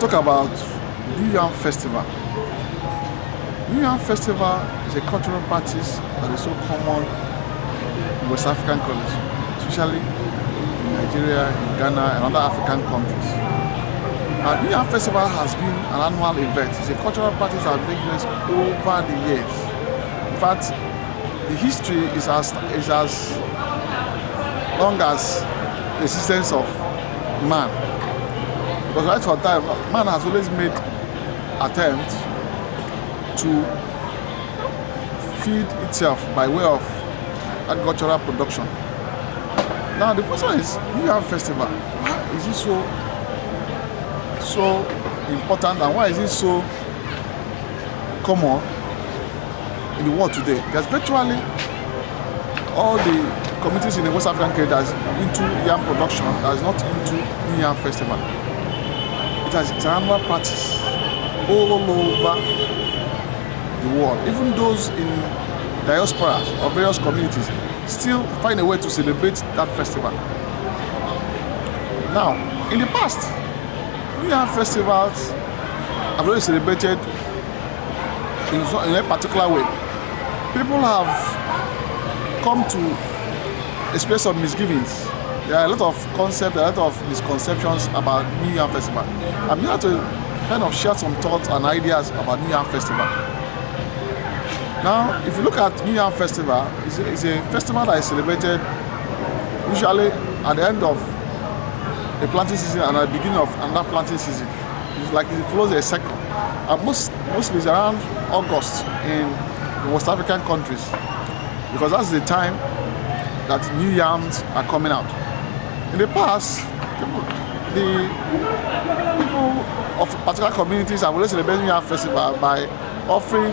talk about Yam Festival. Yam Festival is a cultural practice that is so common in West African countries, especially in Nigeria, in Ghana, and other African countries. And Yam Festival has been an annual event. It's a cultural practice that has taken place over the years. In fact, the history is as long as the existence of man. Because right from time, man has always made attempts to feed itself by way of agricultural production. Now the question is, Yam Festival, why is it so important, and why is it so common in the world today? There's virtually all the communities in the West African country that's into yam production that is not into Yam Festival. It's an annual practice all over the world. Even those in diasporas or various communities still find a way to celebrate that festival. Now, in the past, Yam festivals have already celebrated in a particular way. People have come to a space of misgivings. There are a lot of concepts, a lot of misconceptions about Yam Festival. I'm here to kind of share some thoughts and ideas about Yam Festival. Now, if you look at Yam Festival, it's a festival that is celebrated usually at the end of the planting season and at the beginning of another planting season. It's like it follows a cycle. And mostly it's around August in the West African countries, because that's the time that new yams are coming out. In the past, the people of particular communities have always celebrated Yam Festival by offering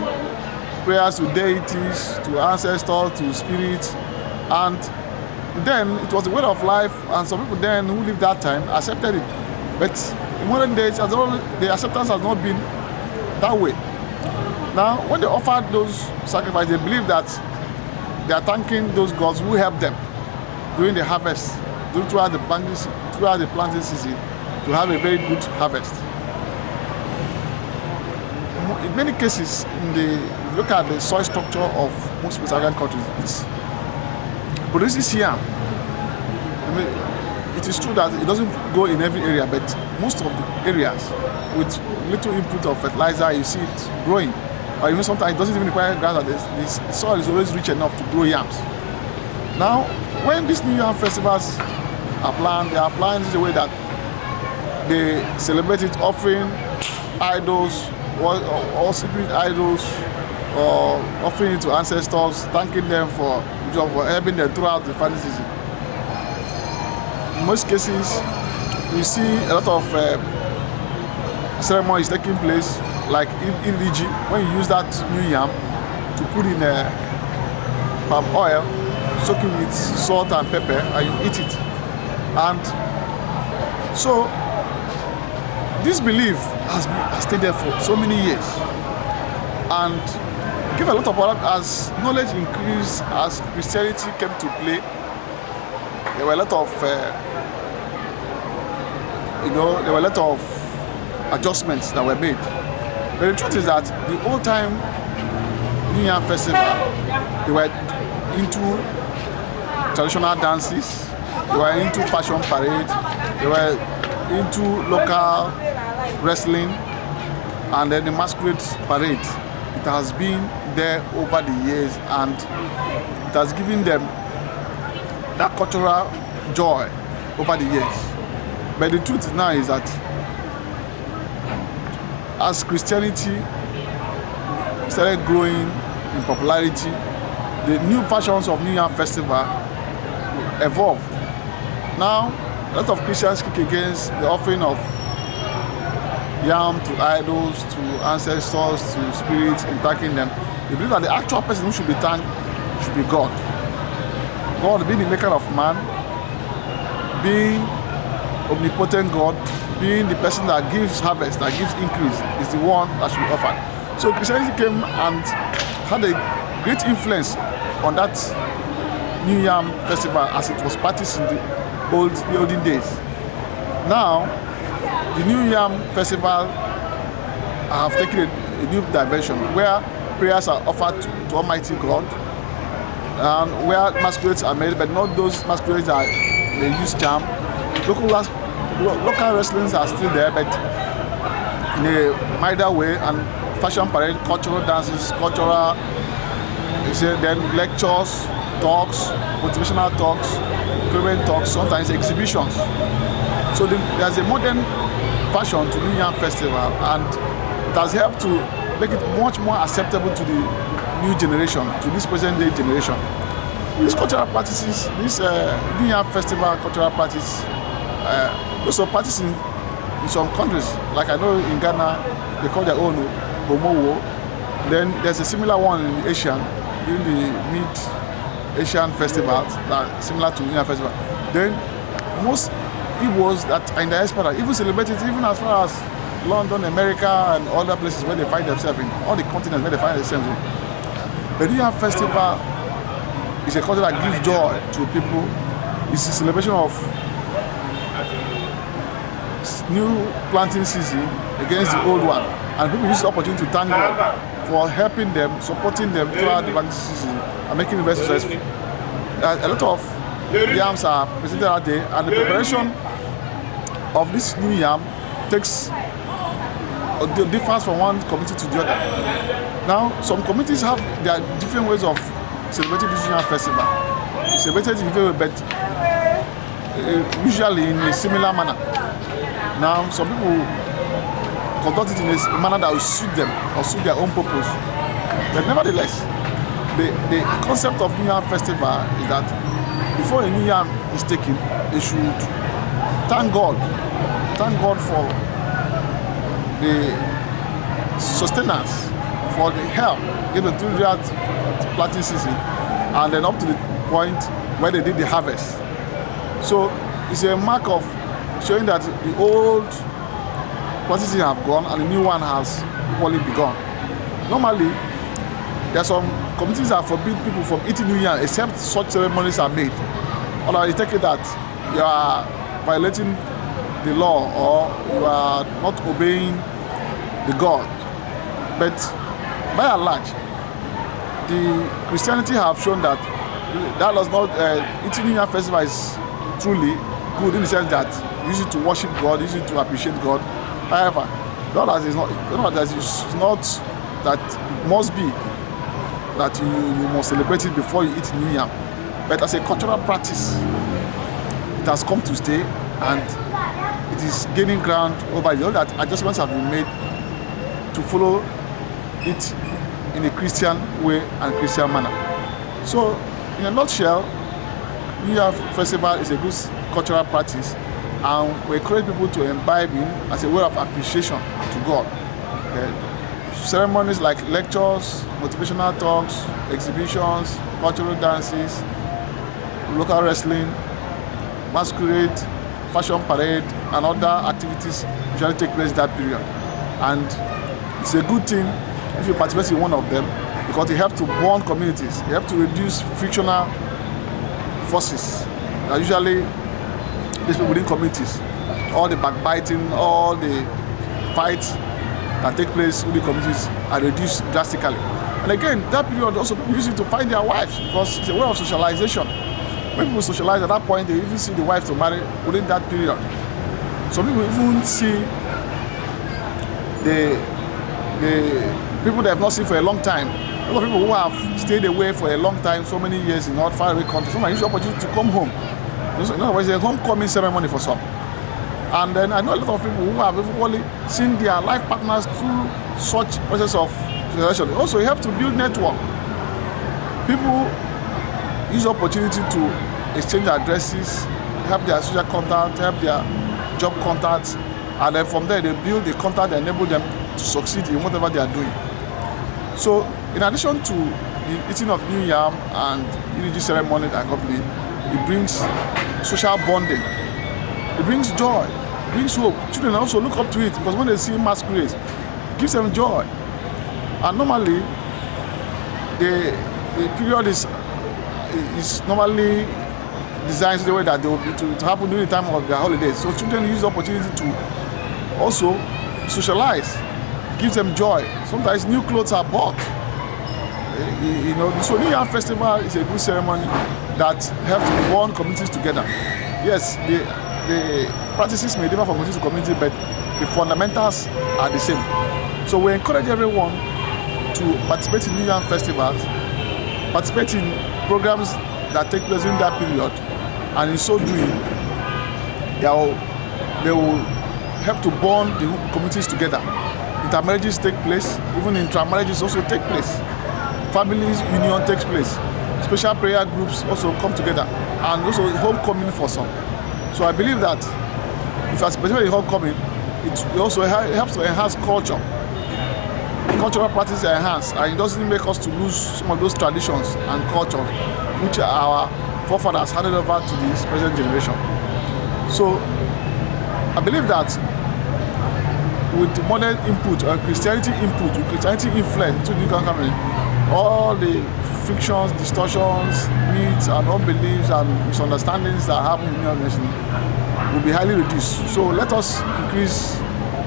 prayers to deities, to ancestors, to spirits, and then it was a way of life, and some people then who lived that time accepted it. But in modern days, the acceptance has not been that way. Now, when they offered those sacrifices, they believe that they are thanking those gods who helped them during the harvest, throughout the planting season, to have a very good harvest. In many cases, if you look at the soil structure of most West African countries, it produces yam. It is true that it doesn't go in every area, but most of the areas, with little input of fertilizer, you see it growing. Or even sometimes it doesn't even require grass, the soil is always rich enough to grow yams. Now, when these new Yam festivals are planned, they are planned in a way that they celebrate it offering idols or secret idols, or offering it to ancestors, thanking them for helping them throughout the planting season. In most cases, you see a lot of ceremonies taking place, like in Liji, when you use that new yam to put in palm oil, soak it with salt and pepper, and you eat it. And so this belief has stayed there for so many years, and give a lot of as knowledge increased, as Christianity came to play. There were a lot of adjustments that were made. But the truth is that the old time New Yam Festival, they were into traditional dances, they were into fashion parade, they were into local wrestling, and then the masquerade parade. It has been there over the years, and it has given them that cultural joy over the years. But the truth now is that as Christianity started growing in popularity, the new versions of New Yam Festival evolved. Now, a lot of Christians kick against the offering of yam to idols, to ancestors, to spirits, and thanking them. They believe that the actual person who should be thanked should be God. God being the maker of man, being omnipotent God, being the person that gives harvest, that gives increase, is the one that should be offered. So Christianity came and had a great influence on that New Yam Festival as it was practiced in the olden days. Now, the New Yam Festival have taken a new dimension where prayers are offered to Almighty God, and where masquerades are made, but not those masquerades that they use charm. Local wrestlings are still there, but in a milder way, and fashion parade, cultural dances, then lectures, talks, motivational talks, encouragement talks, sometimes exhibitions. So there's a modern version to New Yam Festival, and it has helped to make it much more acceptable to the new generation, to this present day generation. These cultural practices, this New Yam Festival cultural practice, also practice in some countries, like I know in Ghana, they call their own Omowo. Then there's a similar one in Asia, during the Mid-Asian festivals, that similar to New Yam Festival. Then most Igbos that are in the diaspora even celebrate it, even as far as London, America, and other places where they find themselves in, all the continents where they find themselves in. The New Yam Festival is a culture that gives joy to people. It's a celebration of new planting season against the old one, and people use the opportunity to thank God for helping them, supporting them throughout the planting season, and making it very successful. A lot of yams are presented that day, and the preparation of this new yam differs from one community to the other. Now, some communities have their different ways of celebrating this New Yam Festival. It's celebrated in different ways, but usually in a similar manner. Now, some people conduct it in a manner that will suit them or suit their own purpose. But nevertheless, the concept of New Yam Festival is that before a new yam is taken, they should thank God for the sustenance, for the help given throughout the planting season, and then up to the point where they did the harvest. So it's a mark of showing that the old planting season have gone and the new one has equally begun. Normally, there are some communities that forbid people from eating new yam except such ceremonies are made. Otherwise, you take it that you are violating the law or you are not obeying the God. But by and large, the Christianity have shown that that does not eating New Year festival is truly good in the sense that you use it to worship God, use it to appreciate God. However, not that it's not that it must be that you must celebrate it before you eat New Year. But as a cultural practice, it has come to stay and it is gaining ground over the other. Adjustments have been made to follow it in a Christian way and Christian manner. So, in a nutshell, New Year Festival is a good cultural practice, and we encourage people to imbibe it as a way of appreciation to God. Ceremonies like lectures, motivational talks, exhibitions, cultural dances, local wrestling, masquerade, fashion parade, and other activities usually take place that period. And it's a good thing if you participate in one of them because it helps to bond communities, it helps to reduce frictional forces that usually these people within communities, all the backbiting, all the fights that take place within communities are reduced drastically. And again, that period also people use it to find their wives because it's a way of socialization. When people socialize at that point, they even see the wife to marry within that period. Some people even see the people they have not seen for a long time. A lot of people who have stayed away for a long time, so many years in not far away countries, some use the opportunity to come home. In other words, a homecoming ceremony for some. And then I know a lot of people who have equally seen their life partners through such process of socialization. Also, it helps to build network. People use the opportunity to exchange addresses, help their social contact, help their job contacts, and then from there they build a contact that enable them to succeed in whatever they are doing. So, in addition to the eating of new yam and religious ceremony that accompany, it brings social bonding. It brings joy, it brings hope. Children also look up to it because when they see masquerades, it gives them joy. And normally, the period is normally designed in the way that they will be to happen during the time of their holidays. So children use the opportunity to also socialize, gives them joy. Sometimes new clothes are bought. So New Yam Festival is a good ceremony that helps bond communities together. Yes, the practices may differ from community to community, but the fundamentals are the same. So we encourage everyone to participate in New Yam festivals, participate in programs that take place during that period, and in so doing, they will help to bond the communities together. Intermarriages take place, even intramarriages also take place. Families union takes place. Special prayer groups also come together, and also homecoming for some. So I believe that if especially in homecoming, it also helps to enhance culture. Cultural practices are enhanced, and it doesn't make us to lose some of those traditions and culture which our forefathers handed over to this present generation. So I believe that with the modern input and Christianity input, with Christianity influence to the community, all the frictions, distortions, myths and unbeliefs and misunderstandings that happen in New York Nation will be highly reduced. So let us increase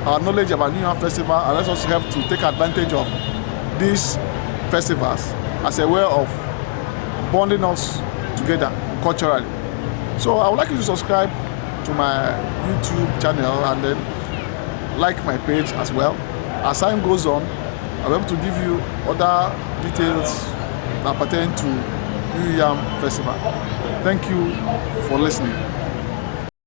our knowledge about New Yam Festival, and let us help to take advantage of these festivals as a way of bonding us together culturally. So I would like you to subscribe to my YouTube channel and then like my page as well. As time goes on, I'll be able to give you other details that pertain to New Yam Festival. Thank you for listening.